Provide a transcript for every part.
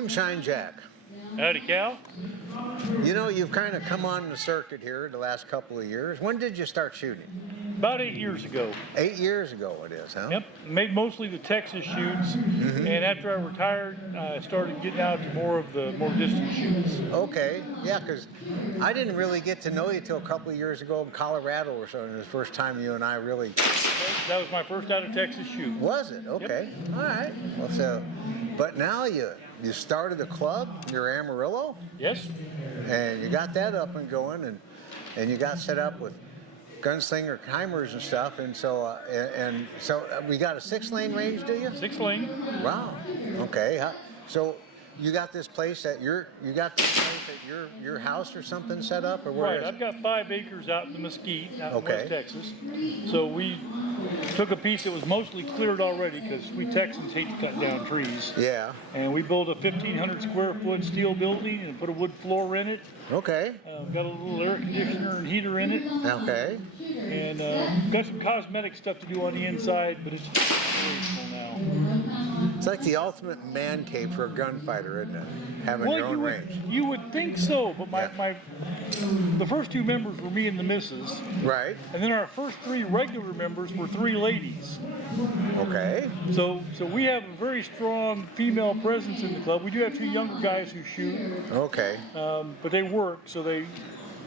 Moonshine Jack. Howdy, Cal. You know, you've kind of come on the circuit here the last couple of years. When did you start shooting? About 8 years ago. 8 years ago it is, huh? Yep, made mostly the Texas shoots, and after I retired, I started getting out to more distant shoots. Okay, yeah, because I didn't really get to know you till a couple of years ago in Colorado or so. It was the first time you and I really... That was my first out of Texas shoot. Was it? Okay, yep. All right. Well, so, but now you started a club, you're Amarillo? Yes. And you got that up and going, and you got set up with gunslinger timers and stuff, and so we got a 6-lane range, do you? 6-lane. Wow. Okay. So you got this place at your house or something set up, or where? Right. I've got 5 acres out in the Mesquite, out in West Texas. So we took a piece that was mostly cleared already because we Texans hate to cut down trees. Yeah. And we built a 1,500 square foot steel building and put a wood floor in it. Okay. Got a little air conditioner and heater in it. Okay. And got some cosmetic stuff to do on the inside, but it's operational now. It's like the ultimate man cave for a gunfighter, isn't it? Having your own range. You would think so, but the first 2 members were me and the missus. Right. And then our first 3 regular members were 3 ladies. Okay. So we have a very strong female presence in the club. We do have 2 younger guys who shoot. Okay. But they work, so they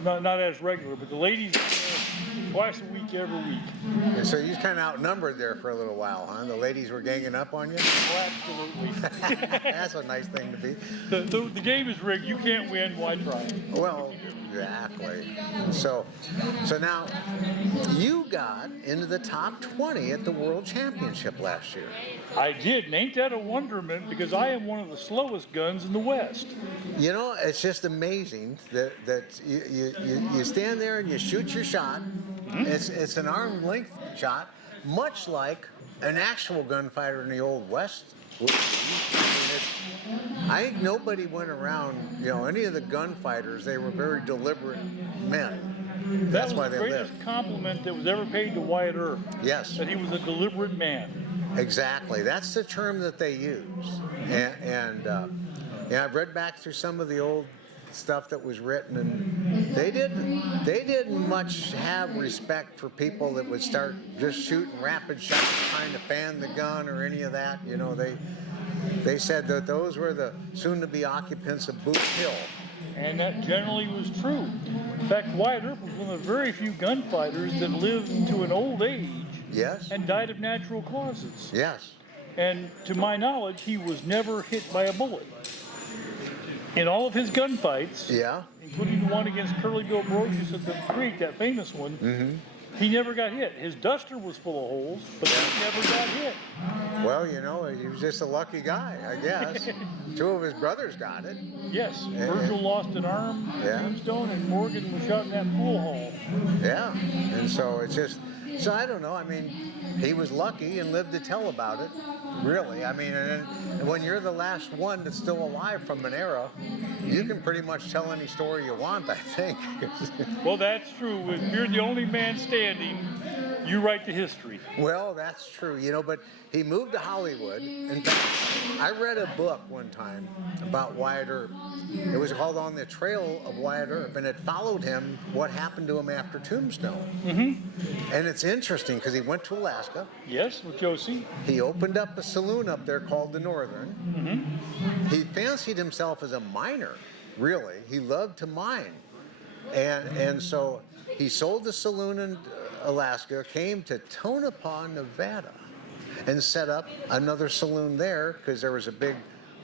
not as regular. But the ladies twice a week, every week. And so you kind of outnumbered there for a little while, huh? The ladies were ganging up on you? Oh, absolutely. That's a nice thing to be. The game is rigged. You can't win. Why try? Well, exactly. So now you got into the top 20 at the World Championship last year. I did, and ain't that a wonderment, because I am one of the slowest guns in the West. You know, it's just amazing that you stand there and you shoot your shot. It's an arm length shot, much like an actual gunfighter in the Old West. I think nobody went around, any of the gunfighters, they were very deliberate men. That's why they lived. That was the greatest compliment that was ever paid to Wyatt Earp. Yes. That he was a deliberate man. Exactly. That's the term that they use. And I've read back through some of the old stuff that was written, and they didn't much have respect for people that would start just shooting rapid shots, trying to fan the gun or any of that. They said that those were the soon-to-be occupants of Boot Hill. And that generally was true. In fact, Wyatt Earp was one of the very few gunfighters that lived to an old age. Yes. And died of natural causes. Yes. And to my knowledge, he was never hit by a bullet. In all of his gunfights, including the one against Curly Bill Brocious at the creek, that famous one, he never got hit. His duster was full of holes, but he never got hit. Well, he was just a lucky guy, I guess. 2 of his brothers got it. Yes, Virgil lost an arm in Tombstone, and Morgan was shot in that pool hall. Yeah, and so it's just, I don't know, he was lucky and lived to tell about it, really. And when you're the last one that's still alive from an era, you can pretty much tell any story you want, I think. Well, that's true. If you're the only man standing, you write the history. Well, that's true, but he moved to Hollywood. In fact, I read a book one time about Wyatt Earp. It was called On the Trail of Wyatt Earp, and it followed him, what happened to him after Tombstone. And it's interesting because he went to Alaska. Yes, with Josie. He opened up a saloon up there called the Northern. He fancied himself as a miner, really. He loved to mine. And so he sold the saloon in Alaska, came to Tonopah, Nevada, and set up another saloon there because there was a big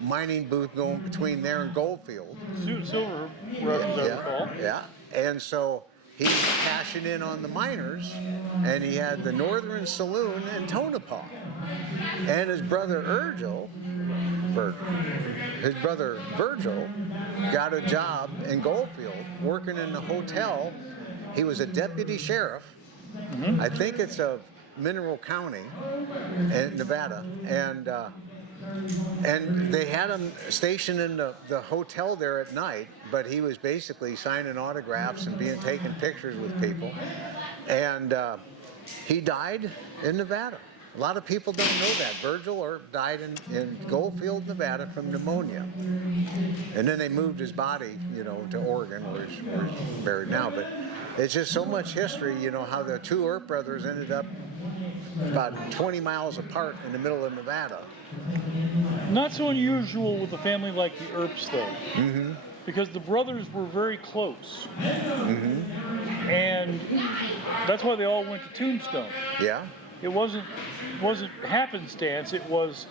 mining booth going between there and Goldfield. Silver Rush, I recall. Yeah. And so he was cashing in on the miners, and he had the Northern Saloon in Tonopah. And his brother Virgil got a job in Goldfield working in the hotel. He was a deputy sheriff. I think it's of Mineral County in Nevada, and they had him stationed in the hotel there at night, but he was basically signing autographs and taking pictures with people, and he died in Nevada A lot of people don't know that. Virgil Earp died in Goldfield, Nevada from pneumonia. And then they moved his body, you know, to Oregon, where he's buried now. But it's just so much history, you know, how the two Earp brothers ended up about 20 miles apart in the middle of Nevada. Not so unusual with a family like the Earps, though. Mm-hmm. Because the brothers were very close. Mm-hmm. And that's why they all went to Tombstone. Yeah. It wasn't happenstance. It was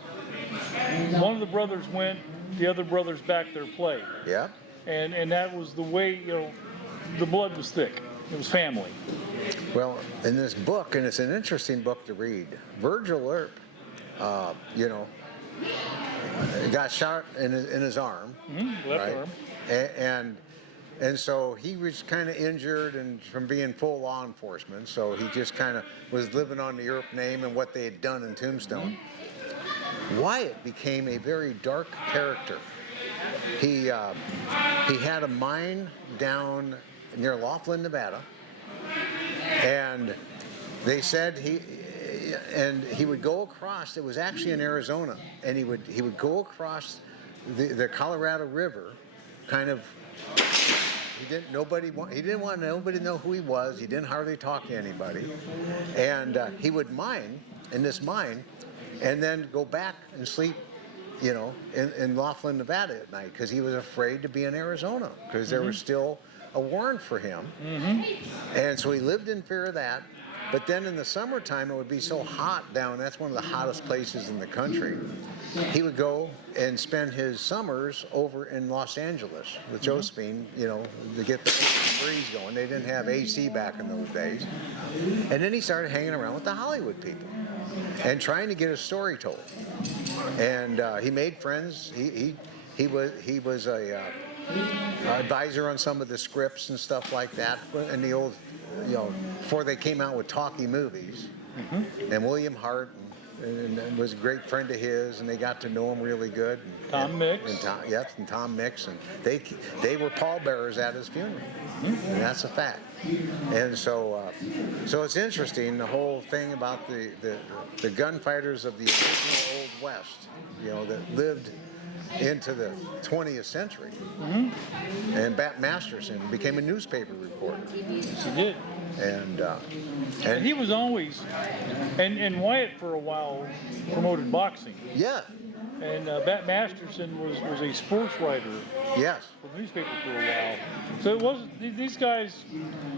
one of the brothers went, the other brothers backed their play. Yeah. And that was the way, you know, the blood was thick. It was family. Well, in this book, and it's an interesting book to read, Virgil Earp, you know, got shot in his arm, left right? arm. And so he was kind of injured and from being full law enforcement, so he just kind of was living on the Earp name and what they had done in Tombstone. Wyatt became a very dark character. He had a mine down near Laughlin, Nevada, and they said he would go across. It was actually in Arizona, and he would go across the Colorado River, kind of. He didn't want nobody to know who he was. He didn't hardly talk to anybody, and he would mine in this mine, and then go back and sleep, you know, in Laughlin, Nevada at night, because he was afraid to be in Arizona, because there was still a warrant for him. And so he lived in fear of that. But then in the summertime, it would be so hot down. That's one of the hottest places in the country. He would go and spend his summers over in Los Angeles with Josephine, you know, to get the breeze going. They didn't have AC back in those days. And then he started hanging around with the Hollywood people and trying to get his story told. And he made friends. He was a advisor on some of the scripts and stuff like that in the old, you know, before they came out with talkie movies. And William Hart and was a great friend of his, and they got to know him really good. Tom Mix. And Tom Mix, and they were pallbearers at his funeral, and that's a fact. And so it's interesting, the whole thing about the gunfighters of the original Old West, you know, that lived into the 20th century. And Bat Masterson became a newspaper reporter. Yes, he did. And he was always, and Wyatt for a while promoted boxing. Yeah. And Bat Masterson was a sports writer. Yes. For the newspaper for a while. So it wasn't, these guys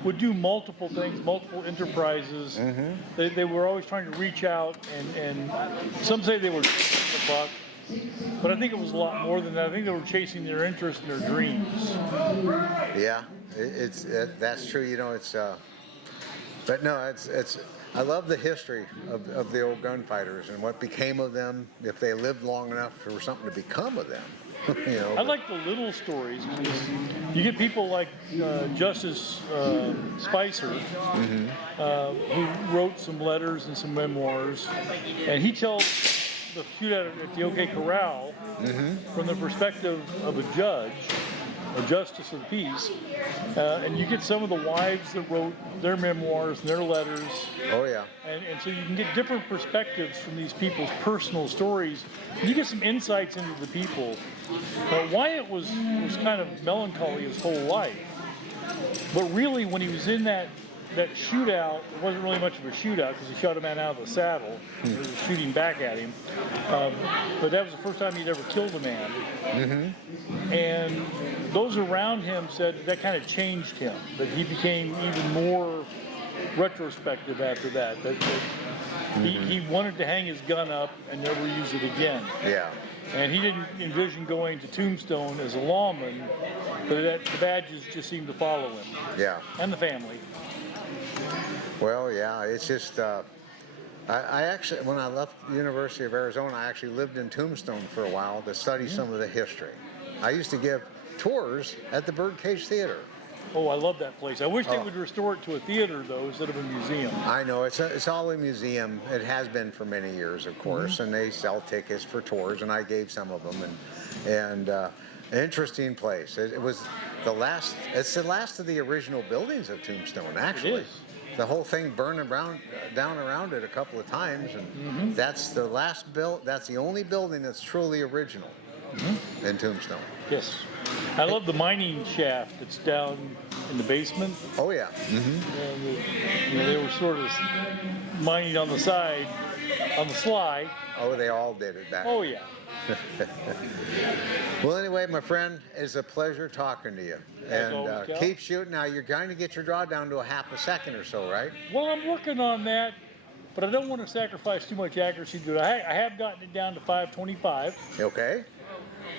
would do multiple things, multiple enterprises. They were always trying to reach out, and some say they were chasing the buck. But I think it was a lot more than that. I think they were chasing their interests and their dreams. Yeah, that's true. You know, but no, it's. I love the history of the old gunfighters and what became of them, if they lived long enough for something to become of them. You know, I like the little stories. You get people like Justice Spicer, who wrote some letters and some memoirs, and he tells the shootout at the OK Corral from the perspective of a judge, a justice of the peace, and you get some of the wives that wrote their memoirs and their letters. Oh yeah. And so you can get different perspectives from these people's personal stories. You get some insights into the people. Wyatt was kind of melancholy his whole life, but really when he was in that shootout, it wasn't really much of a shootout because he shot a man out of the saddle. He was shooting back at him. But that was the first time he'd ever killed a man. And those around him said that kind of changed him, that he became even more retrospective after that. He wanted to hang his gun up and never use it again. Yeah. And he didn't envision going to Tombstone as a lawman, but the badges just seemed to follow him. Yeah. And the family. Well, yeah, it's just, I actually, when I left the University of Arizona, I actually lived in Tombstone for a while to study some of the history. I used to give tours at the Birdcage Theater. Oh, I love that place. I wish they would restore it to a theater, though, instead of a museum. I know, it's all a museum. It has been for many years, of course, and they sell tickets for tours, and I gave some of them. And an interesting place. It was it's the last of the original buildings of Tombstone, actually. It is. the whole thing burned down around it a couple of times, and that's the last that's the only building that's truly original in Tombstone. Yes. I love the mining shaft that's down in the basement. Oh yeah. And they were sort of mining on the side, on the sly. Oh, they all did it back. Oh yeah. Well, anyway, my friend, it's a pleasure talking to you. And always, Cal. keep shooting. Now, you're going to get your draw down to a half a second or so, right? Well, I'm working on that, but I don't want to sacrifice too much accuracy to it. I have gotten it down to 525, Okay.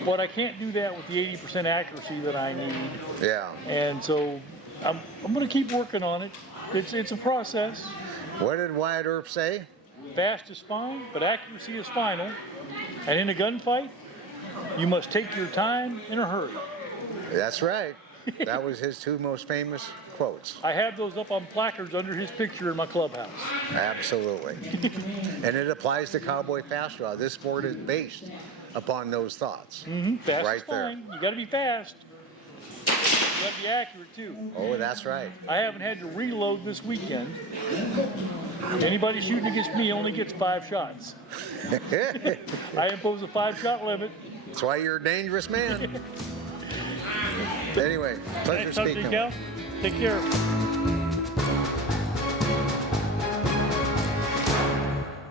but I can't do that with the 80% accuracy that I need. Yeah. And so I'm going to keep working on it. It's a process. What did Wyatt Earp say? Fast is fine, but accuracy is final. And in a gunfight, you must take your time in a hurry. That's right. That was his two most famous quotes. I have those up on placards under his picture in my clubhouse. Absolutely. And it applies to Cowboy Fast Draw. This sport is based upon those thoughts. Fast Right is fine. You got to be fast. You got to be accurate too. Oh, that's right. I haven't had to reload this weekend. Anybody shooting against me only gets 5 shots. I impose a 5-shot limit. That's why you're a dangerous man. Anyway, pleasure Thanks, Country speaking. Cal. Take care.